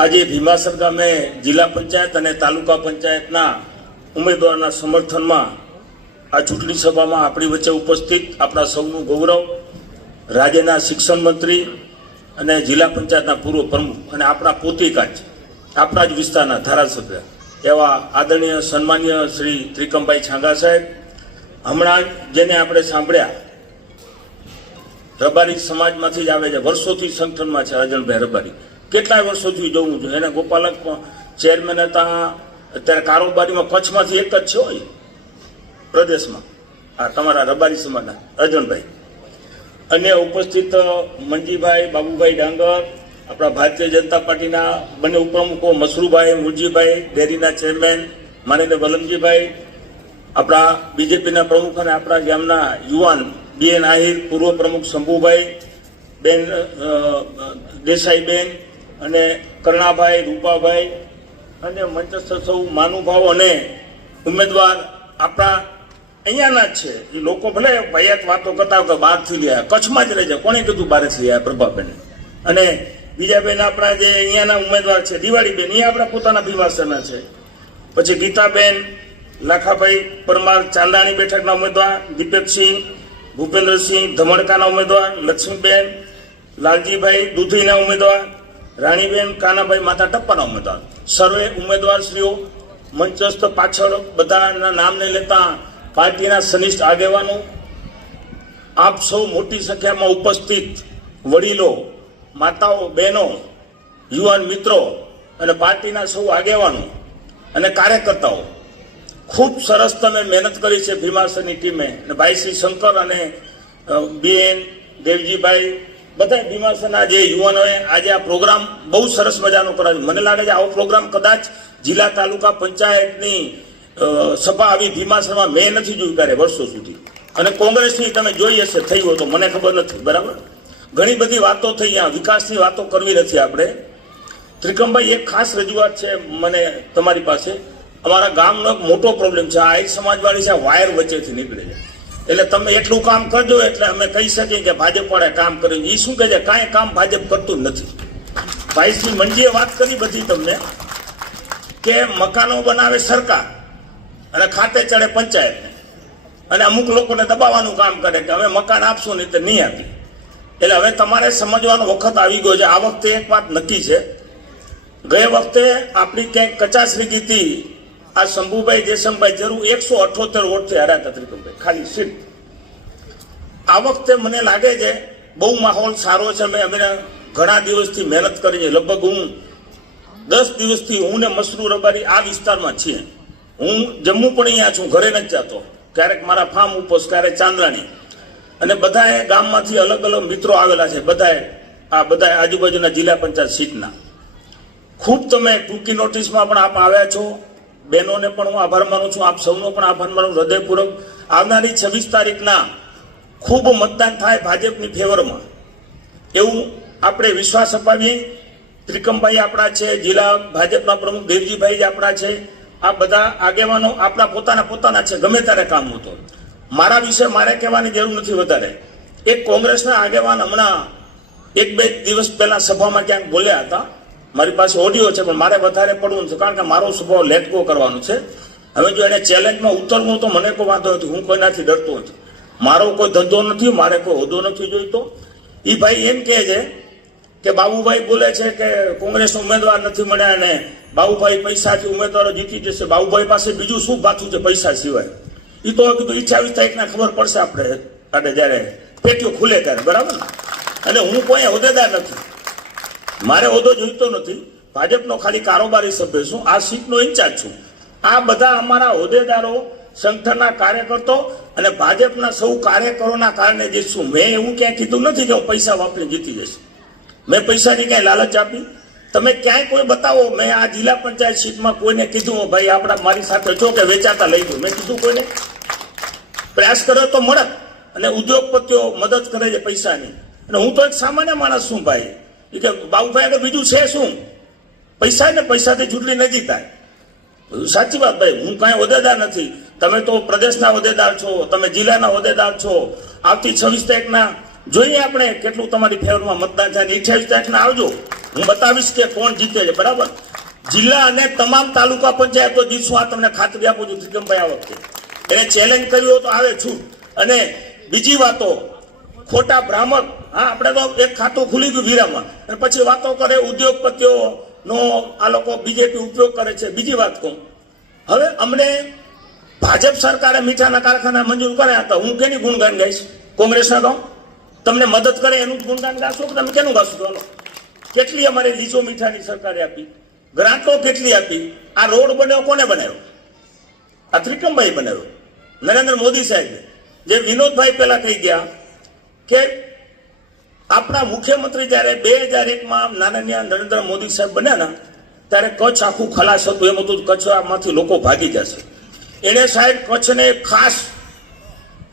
આજે ભીમાસર ગામે જિલ્લા પંચાયત અને તાલુકા પંચાયતના ઉમેદવારના સમર્થનમાં આ ચૂંટણી સભામાં આપણી વચ્ચે ઉપસ્થિત આપણા સૌનું ગૌરવ રાજ્યના શિક્ષણ મંત્રી અને જિલ્લા પંચાયતના પૂર્વ પ્રમુખ અને આપણા પોતિકા જ આપણા જ વિસ્તારના ધારાસભ્ય એવા આદરણીય સન્માનીય શ્રી ત્રિકમભાઈ છાંગા સાહેબ, હમણાં જેને આપણે સાંભળ્યા રબારી સમાજમાંથી જ આવે છે, વર્ષોથી સંગઠનમાં છે અજણભાઈ રબારી, કેટલાય વર્ષોથી જોવું છું. એને ગોપાલક ચેરમેન હતા, અત્યારે કારોબારીમાં કચ્છમાંથી એક જ છે હોય પ્રદેશમાં, આ તમારા રબારી સમાજના અજણભાઈ. અન્ય ઉપસ્થિત મંજીભાઈ, બાબુભાઈ ડાંગર, આપણા ભારતીય જનતા પાર્ટીના બંને ઉપપ્રમુખો મસરૂભાઈ, મુરજીભાઈ, ડેરીના ચેરમેન માનીને વલમજીભાઈ, આપણા બીજેપીના પ્રમુખ અને આપણા ગામના યુવાન બીએન આહિર, પૂર્વ પ્રમુખ શંભુભાઈ બેન, દેસાઈબેન અને કરણાભાઈ, રૂપાભાઈ અને મંચસ્થ સૌ માનુભાવ અને ઉમેદવાર આપણા અહીંયાના જ છે. એ લોકો ભલે ભાઈયાત વાતો કરતા કે બહારથી લઈ કચ્છમાં જ રહે છે, કોણે કીધું બહારથી લઈ પ્રભાબેન. અને બીજા બેન આપણા જે અહીંયાના ઉમેદવાર છે દિવાળીબેન, એ આપણા પોતાના ભીમાસરના છે. પછી ગીતાબેન, લાખાભાઈ પરમાર ચાંદાણી બેઠકના ઉમેદવાર, દીપકસિંહ, ભૂપેન્દ્રસિંહ ધમડકાના ઉમેદવાર, લક્ષ્મીબેન, લાલજીભાઈ દુધીના ઉમેદવાર, રાણીબેન, કાનાભાઈ માતા ટપ્પાના ઉમેદવાર. સર્વે ઉમેદવારશ્રીઓ મંચસ્થ પાછળ બધાના નામને લેતા પાર્ટીના સનિષ્ઠ આગેવાનો, આપ સૌ મોટી સંખ્યામાં ઉપસ્થિત વડીલો, માતાઓ, બહેનો, યુવાન મિત્રો અને પાર્ટીના સૌ આગેવાનો અને કાર્યકર્તાઓ, ખૂબ સરસ તમે મહેનત કરી છે ભીમાસરની ટીમે. અને ભાઈ શ્રી શંકર અને બેન દેવજીભાઈ, બધા ભીમાસરના જે યુવાનોએ આજે આ પ્રોગ્રામ બહુ સરસ મજાનો કરાવ્યો. મને લાગે છે આવો પ્રોગ્રામ કદાચ જિલ્લા તાલુકા પંચાયતની સભા આવી ભીમાસરમાં મેં નથી જોયું ક્યારે વર્ષો સુધી. અને કોંગ્રેસની તમે જોઈ હશે થઈ હોય તો મને ખબર નથી, બરાબર. ઘણી બધી વાતો થઈ, અહીંયા વિકાસની વાતો કરવી નથી આપણે. ત્રિકમભાઈ, એક ખાસ રજૂઆત છે મને તમારી પાસે. અમારા ગામનો એક મોટો પ્રોબ્લેમ છે, આ એક સમાજવાળી છે, વાયર વચ્ચેથી નીકળે છે. એટલે તમે એટલું કામ કરજો એટલે અમે કહી શકીએ કે ભાજપ વાળા કામ કર્યું. એ શું કહે છે, કાંઈ કામ ભાજપ કરતું નથી. ભાઈ શ્રી મંજીએ વાત કરી બધી તમને કે મકાનો બનાવે સરકાર અને ખાતે ચડે પંચાયતને, અને અમુક લોકોને દબાવવાનું કામ કરે કે અમે મકાન આપશું નહીં તો નહીં આપી. એટલે હવે તમારે સમજવાનો વખત આવી ગયો છે. આ વખતે એક વાત નક્કી છે, ગયે વખતે આપણી ક્યાંક કચાસરી ગીતી આ શંભુભાઈ દેશમભાઈ જરૂર 178 વોટથી હાર્યા હતા ત્રિકમભાઈ, ખાલી સીટ. આ વખતે મને લાગે છે બહુ માહોલ સારો છે. અમે ઘણા દિવસથી મહેનત કરી છે. લગભગ હું 10 દિવસથી હું ને મસરૂ રબારી આ વિસ્તારમાં છીએ. હું જમ્મુ પણ અહીંયા છું, ઘરે નથી જતો. ક્યારેક મારા ફાર્મ ઉપર, ક્યારેક ચાંદરાણી. અને બધાએ ગામમાંથી અલગ અલગ મિત્રો આવેલા છે, બધાએ આજુબાજુના જિલ્લા પંચાયત સીટના. ખૂબ તમે ટૂંકી નોટિસમાં પણ આપ આવ્યા છો. બહેનોને પણ હું આભાર માનું છું, આપ સૌનો પણ આભાર માનું હૃદયપૂર્વક. આવનારી 26 તારીખના ખૂબ મતદાન થાય ભાજપની ફેવરમાં, એવું આપણે વિશ્વાસ અપાવીએ. ત્રિકમભાઈ આપણા છે, જિલ્લા ભાજપના પ્રમુખ દેવજીભાઈ જ આપણા છે. આ બધા આગેવાનો આપણા પોતાના છે, ગમે ત્યારે કામ હતો. મારા વિશે મારે કહેવાની જરૂર નથી વધારે. એક કોંગ્રેસના આગેવાન હમણાં 1-2 દિવસ પહેલા સભામાં ક્યાંક બોલ્યા હતા, મારી પાસે ઓડિયો છે, પણ મારે વધારે પડવું છે કારણ કે મારો સ્વભાવ લેટ ગો કરવાનો છે. હવે જો એને ચેલેન્જમાં ઉતરવું તો મને કોઈ વાંધો નથી, હું કોઈનાથી ડરતો નથી. મારો કોઈ ધંધો નથી, મારે કોઈ હોદ્દો નથી જોઈતો. એ ભાઈ એમ કહે છે કે બાબુભાઈ બોલે છે કે કોંગ્રેસનો ઉમેદવાર નથી મળ્યા અને બાબુભાઈ પૈસાથી ઉમેદવારો જીતી જશે. બાબુભાઈ પાસે બીજું શું પાછું છે પૈસા સિવાય? એ તો કીધું 28 તારીખના ખબર પડશે આપણે જ્યારે પેટીઓ ખુલે ત્યારે, બરાબર ને. અને હું કોઈ હોદ્દેદાર નથી, મારે હોદ્દો જોઈતો નથી. ભાજપનો ખાલી કારોબારી સભ્ય છું, આ સીટનો ઇન્ચાર્જ છું. આ બધા અમારા હોદ્દેદારો, સંગઠનના કાર્યકર્તાઓ અને ભાજપના સૌ કાર્યકરોના કારણે જીતશું. મેં એવું ક્યાંય કીધું નથી કે હું પૈસા વાપરીને જીતી જઈશ. મેં પૈસાની ક્યાંય લાલચ આપી? તમે ક્યાંય કોઈ બતાવો મેં આ જિલ્લા પંચાયત સીટમાં કોઈને કીધું ભાઈ આપણા મારી સાથે છો કે વેચાતા લઈ ગયું? મેં કીધું કોઈને? પ્રયાસ કર્યો તો મળત. અને ઉદ્યોગપતિઓ મદદ કરે છે પૈસાની. અને હું તો એક સામાન્ય માણસ છું ભાઈ. કે બાબુભાઈ આગળ બીજું છે શું? પૈસા ને પૈસાથી ચૂંટણી ન જીતાય. સાચી વાત ભાઈ, હું કાંઈ હોદ્દેદાર નથી. તમે તો પ્રદેશના હોદ્દેદાર છો, તમે જિલ્લાના હોદ્દેદાર છો. આવતી 26 તારીખના જોઈએ આપણે કેટલું તમારી ફેવરમાં મતદાન થાય. 28 તારીખના આવજો. હું બતાવીશ કે કોણ જીતે છે. બરાબર, જિલ્લા અને તમામ તાલુકા પંચાયતો જીતશું, આ તમને ખાતરી આપું છું. ત્રિકમભાઈ આ વખતે એને ચેલેન્જ કર્યું તો આવે છું. અને બીજી વાતો ખોટા ભ્રામક, હા આપણે તો એક ખાતું ખુલી ગયું વીરામાં, અને પછી વાતો કરે ઉદ્યોગપતિઓનો આ લોકો બીજેપી ઉપયોગ કરે છે. બીજી વાત કહું, હવે અમને ભાજપ સરકારે મીઠાના કારખાના મંજૂર કર્યા હતા, હું કેની ગુણગાન ગાઈશ? કોંગ્રેસના ગાઉં? તમને મદદ કરે એનું જ ગુણગાન ગાશો કે તમે કેનું ગાશો? ચાલો, કેટલી અમારે લીચો મીઠાની સરકારે આપી, ગ્રાન્ટો કેટલી આપી. આ રોડ બન્યો કોને બનાવ્યો? આ ત્રિકમભાઈ બનાવ્યો, નરેન્દ્ર મોદી સાહેબે. જે વિનોદભાઈ પહેલા કહી ગયા કે આપણા મુખ્યમંત્રી જ્યારે 2001માં માનનીય નરેન્દ્ર મોદી સાહેબ બન્યા ને ત્યારે કચ્છ આખું ખલાસ હતું, એમ હતું કચ્છમાંથી લોકો ભાગી જશે. એને સાહેબ કચ્છને ખાસ,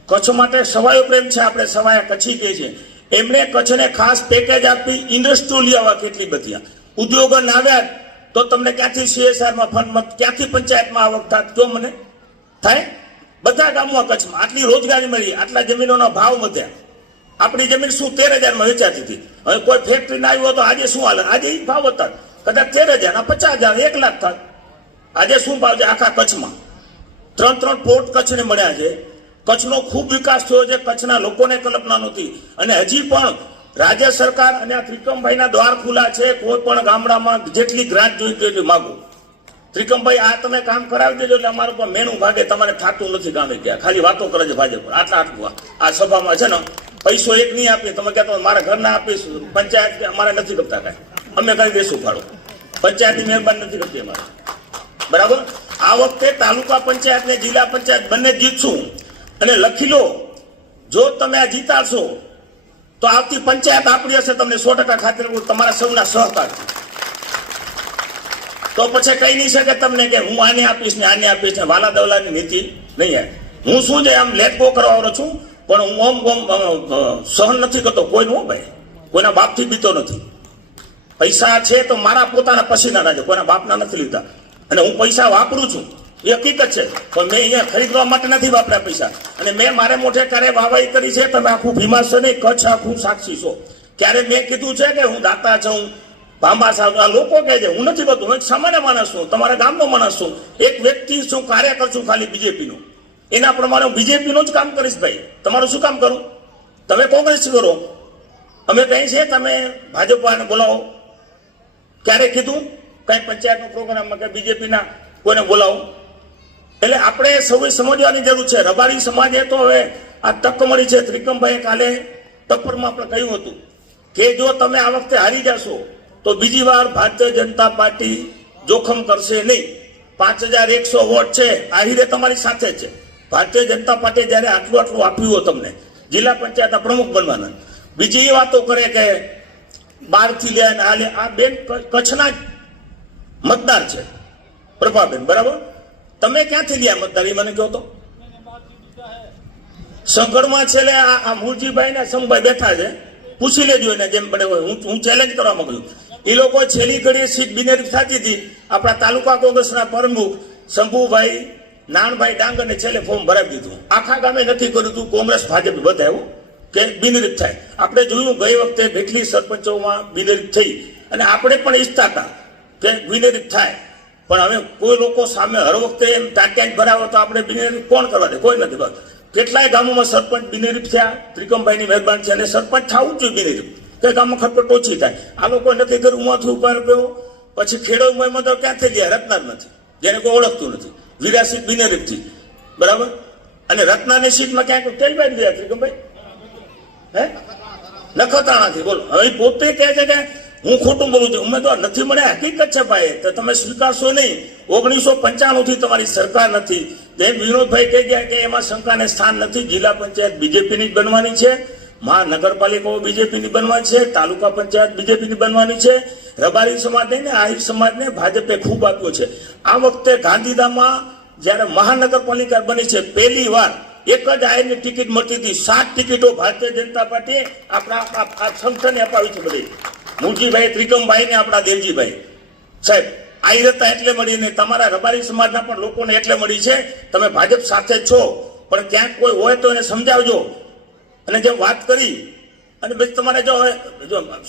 કચ્છ માટે સવાયો પ્રેમ છે, આપણે સવાયા કચ્છી કહીએ છીએ, એમણે કચ્છને ખાસ પેકેજ આપી. ઇન્ડસ્ટ્રીઓ લઈ આવ્યા કેટલી બધી, ઉદ્યોગો આવ્યા, તો તમને ક્યાંથી CSRમાં ફંડ, ક્યાંથી પંચાયતમાં આવક થાય? કયો મને થાય? બધા ગામમાં કચ્છમાં આટલી રોજગારી મળી, આટલા જમીનોના ભાવ વધ્યા. આપણી જમીન શું 13,000માં વેચાતી હતી, હવે કોઈ ફેક્ટરી ના આવ્યો તો આજે શું હાલે? આજે એ ભાવ હતા, કદાચ 13,000, 50,000, 1 લાખ થાય. આજે શું ભાવ છે આખા કચ્છમાં? 3 પોર્ટ કચ્છને મળ્યા છે. કચ્છનો ખૂબ વિકાસ થયો છે, કચ્છના લોકોને કલ્પના નહોતી. અને હજી પણ રાજ્ય સરકાર અને આ ત્રિકમભાઈના દ્વાર ખુલ્લા છે. કોઈ પણ ગામડામાં જેટલી ગ્રાન્ટ જોઈતી એટલી માગો. ત્રિકમભાઈ આ તમે કામ કરાવી દેજો એટલે અમારું પણ મેનું ભાગે, તમારે થતું નથી કામે ક્યાં, ખાલી વાતો કરે છે ભાજપ. આટલું આ સભામાં છે ને, પૈસો એક નહીં આપીએ, તમે કહેતો મારા ઘરના આપીશ, પંચાયત અમારે નથી કરતા કાંઈ, અમે કરી દઈશું ફાળો. પંચાયતની મહેરબાની નથી કરતી અમારે. બરાબર, આ વખતે તાલુકા પંચાયત ને જિલ્લા પંચાયત બંને જીતશું. અને લખી લો, જો તમે આ જીતાડશો તો આવતી પંચાયત આપણી હશે, તમને 100% ખાતરી, તમારા સૌના સહકાર. તો પછી કહી નહીં શકે તમને કે હું આને આપીશ ને આને આપીશ ને, વાલા દવલાની નીતિ નહીં આવે. હું શું છે આમ લેટ ગો કરવાનો છું, પણ હું સહન નથી કરતો કોઈનું. ભાઈ કોઈના બાપથી બીતો નથી. પૈસા છે તો મારા પોતાના પસીના છે, કોઈના બાપના નથી લીધા. અને હું પૈસા વાપરું છું એ હકીકત છે, પણ મેં અહીંયા ખરીદવા માટે નથી વાપર્યા પૈસા. અને મેં મારે મોઢે ક્યારે વાહવાઈ કરી છે, તમે આખું ભીમાશો નહીં, કચ્છ આખું સાક્ષી છો. ક્યારે મેં કીધું છે કે હું દાતા છું, ભાંબા સાહેબ? આ લોકો કહે છે, હું નથી કરતું. હું એક સામાન્ય માણસ છું, તમારા ગામનો માણસ છું, એક વ્યક્તિ છું, કાર્યકર છું ખાલી બીજેપીનું. એના પ્રમાણે હું બીજેપીનું જ કામ કરીશ. ભાઈ તમારું શું કામ કરું? તમે કોંગ્રેસ કરો, અમે કઈ છે તમે ભાજપ વાળાને બોલાવો. ક્યારે કીધું કઈ પંચાયતનો પ્રોગ્રામમાં કે બીજેપીના કોઈને બોલાવો? એટલે આપણે સૌએ સમજવાની જરૂર છે. રબારી સમાજે તો હવે આ તક મળી છે. ત્રિકમભાઈએ કાલે ટપ્પરમાં આપણે કહ્યું હતું કે જો તમે આ વખતે હારી જશો તો બીજી વાર ભારતીય જનતા પાર્ટી જોખમ કરશે નહીં. 5100 વોટ છે, આહિરે તમારી સાથે છે. ભારતીય જનતા પાર્ટી જ્યારે આટલું આપ્યું હોય તમને જિલ્લા પંચાયતના પ્રમુખ બનવાના, બીજી એ વાતો કરે કે 12થી લે ને હાલે. આ બેન કચ્છના જ મતદાર છે પ્રભાબેન, બરાબર? તમે ક્યાંથી લ્યા મતદાર એ મને કહો તો. સંગઢમાં છેલ્લે આ મૂળજીભાઈ ને સમભાઈ બેઠા છે, પૂછી લેજો એને જેમ પડે હોય. હું ચેલેન્જ કરવા માંગુ છું. એ લોકો છેલ્લી ઘડીએ સીટ બિનહરીફ થતી હતી. આપણા તાલુકા કોંગ્રેસના પ્રમુખ શંભુભાઈ નાનભાઈ ડાંગરને છેલ્લે ફોર્મ ભરાવી દીધું. આખા ગામે નથી કર્યું હતું, કોંગ્રેસ ભાજપ બધાયું કે બિનહરીફ થાય. આપણે જોયું ગઈ વખતે કેટલી સરપંચોમાં બિનહરીફ થઈ, અને આપણે પણ ઈચ્છતા હતા કે બિનહરીફ થાય. પણ હવે કોઈ લોકો સામે હર વખતે એમ ટાંટ્યા ભરાવો તો આપણે બિનહરીફ કોણ કરવા દે? કોઈ નથી. બસ કેટલાય ગામોમાં સરપંચ બિનહરીફ થયા, ત્રિકમભાઈની મહેરબાની છે. અને સરપંચ થવું જ જોઈએ બિનહરીફ, કે ગામમાં ખટપટ ઓછી થાય. આ લોકો નથી કર્યું, ઉમાંથી ઉપર ગયો. પછી ખેડૂતમાં તો ક્યાંથી ગયા? રત્ના જ નથી, જેને કોઈ ઓળખતું નથી. વીરા સીટ બિનહરીફ થી, બરાબર? અને રત્નાની સીટમાં ક્યાંક કઈ બાજુ ગયા ત્રિકમભાઈ? હે નખત્રાણાથી. બોલો, હવે પોતે કહે છે કે હું ખોટું બોલું છું, ઉમેદવાર નથી મળ્યા. હકીકત છે ભાઈ, તો તમે સ્વીકારશો નહીં. 1995 થી તમારી સરકાર નથી. જેમ વિનોદભાઈ કહી ગયા કે એમાં શંકાને સ્થાન નથી. જિલ્લા પંચાયત બીજેપીની જ બનવાની છે, મહાનગરપાલિકાઓ બીજેપીની બનવાની છે, તાલુકા પંચાયત બીજેપીની બનવાની છે. રબારી સમાજને ને આહિર સમાજને ભાજપે ખૂબ આપ્યો છે. આ વખતે ગાંધીધામમાં જ્યારે મહાનગરપાલિકા બની છે, પહેલી વાર એક જ આહિરની ટિકિટ મળતી હતી. 7 ટિકિટો ભારતીય જનતા પાર્ટી આપણા આ સંગઠને અપાવી છે. બધી મૂળજીભાઈ, ત્રિકમભાઈ ને આપણા દેવજીભાઈ સાહેબ આહિરતા એટલે મળી ને તમારા રબારી સમાજના પણ લોકોને એટલે મળી છે. તમે ભાજપ સાથે જ છો, પણ ક્યાંક કોઈ હોય તો એને સમજાવજો. અને જેમ વાત કરી અને પછી તમારે જો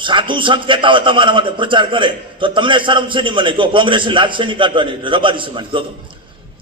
સાધુ સંત કહેતા હોય તમારા માટે પ્રચાર કરે તો તમને શરમ છે નહીં. મને કહો કોંગ્રેસની લાલશે નહીં કાઢવાની રબારી સમાજ કહો તો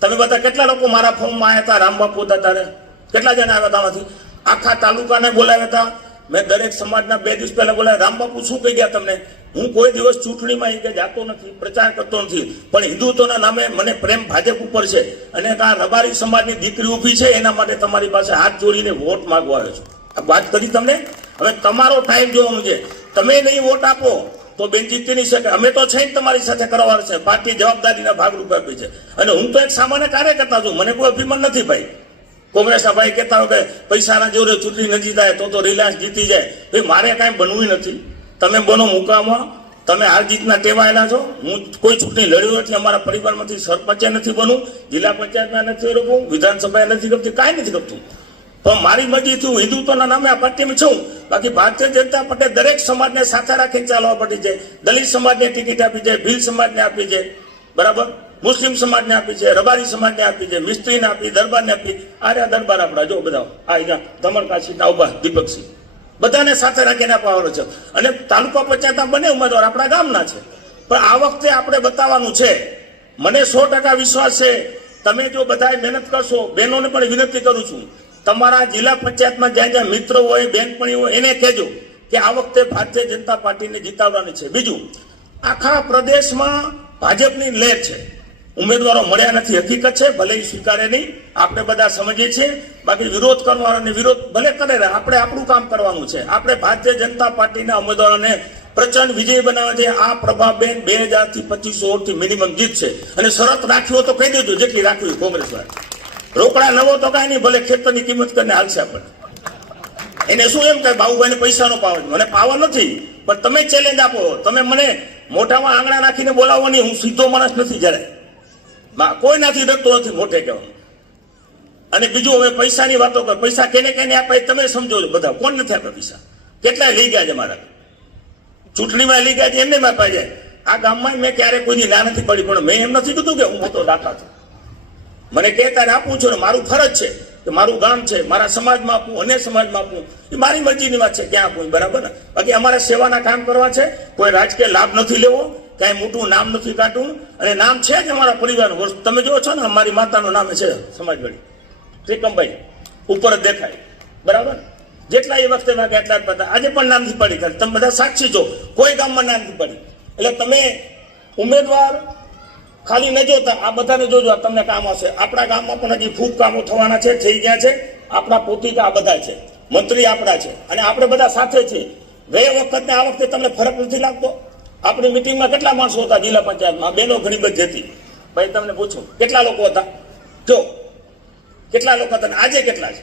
તમે બધા કેટલા લોકો મારા ફોર્મમાં આવ્યા હતા, રામબાપુ હતા ત્યારે કેટલા જણા આવ્યા હતા? આમાંથી આખા તાલુકાને બોલાવ્યા હતા. મેં દરેક સમાજના 2 દિવસ પહેલા બોલાવ્યા. રામબાપુ શું કહી ગયા તમને? હું કોઈ દિવસ ચૂંટણીમાં એ કે જાતો નથી, પ્રચાર કરતો નથી, પણ હિન્દુત્વના નામે મને પ્રેમ ભાજપ ઉપર છે અને આ રબારી સમાજની દીકરી ઊભી છે એના માટે તમારી પાસે હાથ જોડીને વોટ માંગવા આવ્યો છું. આ વાત કરી તમને. હવે તમારો ટાઈમ જોવાનું છે. તમે નહીં વોટ આપો તો બેન જીતી નહીં શકે. અમે તો છે તમારી સાથે કરવાનું છે. પાર્ટી જવાબદારીના ભાગરૂપે આપી છે. અને હું તો એક સામાન્ય કાર્યકર્તા છું. મને કોઈ અભિમાન નથી ભાઈ. કોંગ્રેસના ભાઈ કહેતા હોય કે પૈસાના જોરે ચૂંટણી નથી થાય તો રિલાયન્સ જીતી જાય. ભાઈ મારે કાંઈ બનવું નથી. તમે બનો મુકામમાં. તમે હાર જીતના ટેવાયેલા છો. હું કોઈ ચૂંટણી લડ્યો એટલે અમારા પરિવારમાંથી સરપંચે નથી બનવું, જિલ્લા પંચાયતમાં નથી રમવું, વિધાનસભાએ નથી કરતી, કાંઈ નથી કરતું. પણ મારી મરજીથી હું હિન્દુત્વના નામે આ પાર્ટીમાં છું. બાકી ભારતીય જનતા પાર્ટી દરેક સમાજને સાથે રાખીને ચાલવા પડી છે. દલિત સમાજને ટિકિટ આપી છે, ભીલ સમાજને આપી છે, બરાબર, મુસ્લિમ સમાજને આપી છે, રબારી સમાજને આપી છે, મિસ્ત્રીને આપી, દરબારને આપી. આ દરબાર આપણા જો બધા આ ધમણકાશી ઉભા દીપકસિંહ બધાને સાથે રાખીને અપાવવાનો છે. અને તાલુકા પંચાયતના બંને ઉમેદવાર આપણા ગામના છે. પણ આ વખતે આપણે બતાવવાનું છે. મને 100% વિશ્વાસ છે. તમે જો બધાએ મહેનત કરશો, બહેનોને પણ વિનંતી કરું છું, તમારા જિલ્લા પંચાયતમાં જ્યાં જ્યાં મિત્રો હોય, બેનપણી હોય, એને કહેજો કે આ વખતે ભારતીય જનતા પાર્ટીને જીતાડવાની છે. બીજું, આખા પ્રદેશમાં ભાજપની લહેર છે. ઉમેદવારો મળ્યા નથી, હકીકત છે, ભલે સ્વીકારે નહીં, આપણે બધા સમજીએ છીએ. બાકી વિરોધ કરવાનો વિરોધ ભલે કરે, આપણે આપણું કામ કરવાનું છે. આપણે ભારતીય જનતા પાર્ટીના ઉમેદવારોને પ્રચંડ વિજય બનાવે છે. આ પ્રભાબેન 2000 થી 2500 વોટથી મિનિમમ જીતશે. અને શરત રાખવી હોય તો કહી દેજો જેટલી રાખવી કોંગ્રેસ વાળા. રોકડા નવો તો કાંઈ નહીં, ભલે ખેતરની કિંમત કરીને હાલશે આપણને. એને શું એમ કે બાબુભાઈને પૈસાનો પાવર, મને પાવર નથી, પણ તમે ચેલેન્જ આપો. તમે મને મોઢામાં આંગળા નાખીને બોલાવો નહીં. હું સીધો માણસ નથી જ્યારે કોઈ નાથી ડરતો નથી મોઢે કહેવાનું. અને બીજું, હવે પૈસાની વાતો કર. પૈસા કેને કેને આપાય તમે સમજો છો બધા. કોણ નથી આપ્યા પૈસા? કેટલાય લઈ ગયા છે મારા ચૂંટણીમાં લઈ ગયા છે, એમને આપાય જાય. આ ગામમાં મેં ક્યારે કોઈની ના નથી પડી, પણ મેં એમ નથી કીધું કે હું મોટો દાતા છું. મને કે ત્યારે આપું છું ને મારું ફરજ છે કે મારું ગામ છે, મારા સમાજમાં આપું, અન્ય સમાજમાં આપું, એ મારી મરજીની વાત છે ક્યાં આપું, બરાબર ને. બાકી અમારે સેવાના કામ કરવા છે. કોઈ રાજકીય લાભ નથી લેવો, કાંઈ મોટું નામ નથી કાઢવું. અને નામ છે જ અમારા પરિવારનું. તમે જો છો ને, અમારી માતાનું નામ છે સમાજવાડી ત્રિકમભાઈ, ઉપર જ દેખાય, બરાબર. જેટલા એ વખતે વાગે એટલા જ બધા આજે પણ નામ નથી પડી. તમે બધા સાક્ષી છો, કોઈ ગામમાં નામ નથી પડી. એટલે તમે ઉમેદવાર ખાલી ન જોતા, આ બધાને જોજો, તમને કામ હશે. આપણા ગામમાં પણ હજી ખૂબ કામો થવાના છે, થઈ ગયા છે. આપણા પોતિકા આ બધા છે, મંત્રી આપણા છે, અને આપણે બધા સાથે છીએ. ગયા વખતે આ વખતે તમને ફરક નથી લાગતો? આપણી મિટિંગમાં કેટલા માણસો હતા જિલ્લા પંચાયતમાં? બહેનો ઘણી બધી હતી. ભાઈ તમને પૂછું કેટલા લોકો હતા? જો કેટલા લોકો હતા, આજે કેટલા છે?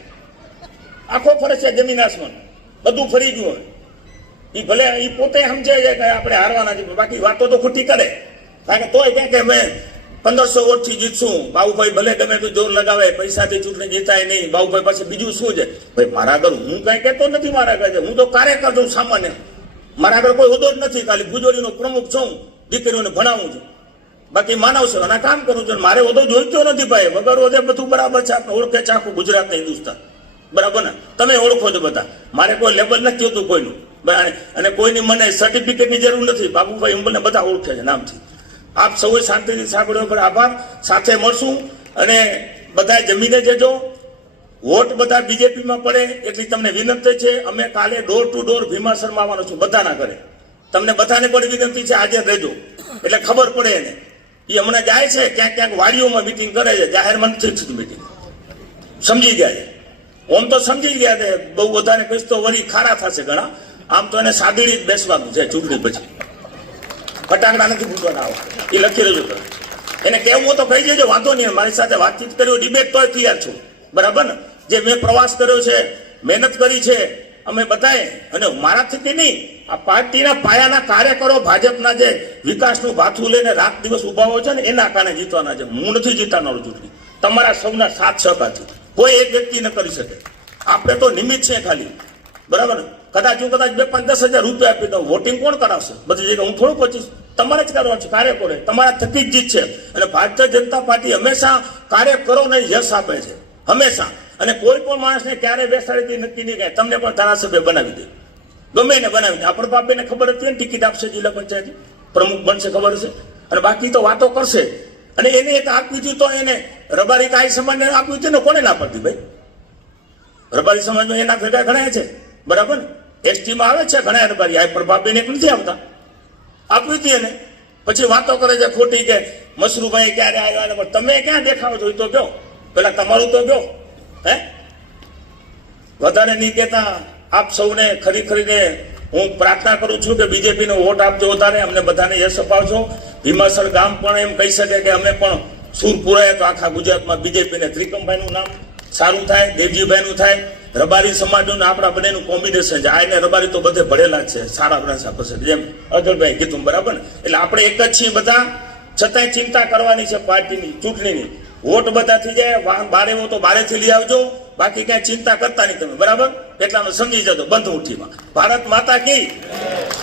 આખો ફરક છે, જમીન આસમાન બધું ફરી ગયું હોય. એ ભલે એ પોતે સમજે છે કે આપણે હારવાના છે, બાકી વાતો તો ખોટી કરે. કારણ કે તોય કહે કે મેં 1500 વોટથી જીતશું. બાબુભાઈ ભલે ગમે તો જોર લગાવે, પૈસાથી ચૂંટણી જીતાય નહીં. બાબુભાઈ પાસે બીજું શું છે? ભાઈ મારા આગળ હું કઈ કહેતો નથી. મારા આગળ હું તો કાર્યકર છું સામાન્ય. મારા આગળ કોઈ હોદ્દો જ નથી. ખાલી ભુજોડીનો પ્રમુખ છું, દીકરીઓને ભણાવું છું, બાકી માનવ સેવાના કામ કરું છું. મારે હોદ્દો જોઈતો નથી ભાઈ. વગર હોદ્દે બધું બરાબર છે. આપણે ઓળખે છે આખું ગુજરાત ને હિન્દુસ્તાન, બરાબર ને. તમે ઓળખો છો બધા. મારે કોઈ લેબલ નથી હોતું કોઈનું. અને કોઈની મને સર્ટિફિકેટની જરૂર નથી. બાબુભાઈ અંબલને બધા ઓળખે છે નામથી. આપ સૌએ શાંતિથી સાંભળ્યો પર આભાર. સાથે મળશું અને બધા જમીને જજો. વોટ બધા બીજેપીમાં પડે એટલી તમને વિનંતી છે. અમે કાલે ડોર ટુ ડોર ભીમાસરમાં આવવાનો છું, બધાના ઘરે. તમને બધાને પણ વિનંતી છે, હાજર રહેજો એટલે ખબર પડે એને. એ હમણાં જાય છે ક્યાંક ક્યાંક વાડીઓમાં મિટિંગ કરે છે, જાહેરમાં નથી થતી મિટિંગ. સમજી ગયા છે, ઓમ તો સમજી ગયા છે. બહુ વધારે કહીશ તો વળી ખારા થશે ઘણા. આમ તો એને સાદડી જ બેસવાનું છે ચૂંટણી પછી. ફટાકડા નથી ફૂટવાના. આવો એ લખી રહ્યો તમે. એને કહેવું તો કહી દેજો, વાંધો નહીં. મારી સાથે વાતચીત કર્યો, ડિબેટ તોય તૈયાર છું, બરાબર ને. જે મેં પ્રવાસ કર્યો છે, મહેનત કરી છે અમે બધાએ, અને મારાથી નહીં, આ પાર્ટીના પાયાના કાર્યકરો ભાજપના જે વિકાસનું ભાથું લઈને રાત દિવસ ઉભા હોય છે ને, એના કારણે જીતવાના છે. હું નથી જીતાનારો ચૂંટણી. તમારા સૌના સાથ સહકારથી કોઈ એક વ્યક્તિ ન કરી શકે. આપણે તો નિમિત્ત છે ખાલી, બરાબર ને. કદાચ હું 2-5-10 હજાર રૂપિયા આપી દઉં, વોટિંગ કોણ કરાવશે? બધી જગ્યાએ હું થોડું પહોંચીશ. તમારે જ કરવાનું છે કાર્યકરોને. તમારા થકી જ જીત છે. અને ભારતીય જનતા પાર્ટી હંમેશા કાર્યકરોને યશ આપે છે, હંમેશા. અને કોઈ પણ માણસને ક્યારે બેસાડીથી નક્કી નહીં કહે. તમને પણ ધારાસભ્ય બનાવી દે. ગમે એને બનાવીને આ પ્રભાબેને ખબર હતી ને ટિકિટ આપશે જિલ્લા પંચાયત પ્રમુખ બનશે ખબર છે, અને બાકી તો વાતો કરશે. અને એને એક આપ્યું હતું તો એને રબારી કાઈ સમાજને આપ્યું હતું ને કોને ના પડતી ભાઈ? રબારી સમાજમાં એના ભેગા ઘણા છે, બરાબર ને? એસટીમાં આવે છે ઘણા રબારી, આ પ્રભાબેન એક નથી આવતા, આપ્યું હતું એને. પછી વાતો કરે છે ખોટી કે મસરૂભાઈ ક્યારે આવ્યા, પણ તમે ક્યાં દેખાવ છો એ તો કહો, પેલા તમારું તો કહો. હે વધારે નહીં કહેતા. આપ સૌને ખરીને હું પ્રાર્થના કરું છું કે બીજેપીનો વોટ આપજો વધારે, અમને બધાને યશ અપાવજો. ભીમાસર ગામ પણ એમ કહી શકે કે અમે પણ સૂર પુરાય તો આખા ગુજરાતમાં બીજેપીને ત્રિકમભાઈનું નામ સારું થાય, દેવજીભાઈનું થાય, રબારી સમાજનું આપણા બંનેનું કોમ્બિનેશન છે. આ એને રબારી તો બધે ભરેલા જ છે, સારા પ્રશા પાસે, જેમ અજળભાઈ કીધું, બરાબર ને? એટલે આપણે એક જ છીએ બધા, છતાંય ચિંતા કરવાની છે પાર્ટીની ચૂંટણીની. વોટ બધા થઈ જાય, બારે હો તો બારેથી લઈ આવજો, બાકી કઈ ચિંતા કરતા નહીં તમે, બરાબર? એટલામાં સમજી જજો બંધ ઉઠીમાં. ભારત માતા કી,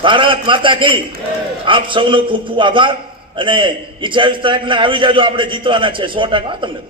ભારત માતા કી. આપ સૌનો ખૂબ ખૂબ આભાર. અને 28 તારીખના આવી જાજો, આપણે જીતવાના છે 100%. તમને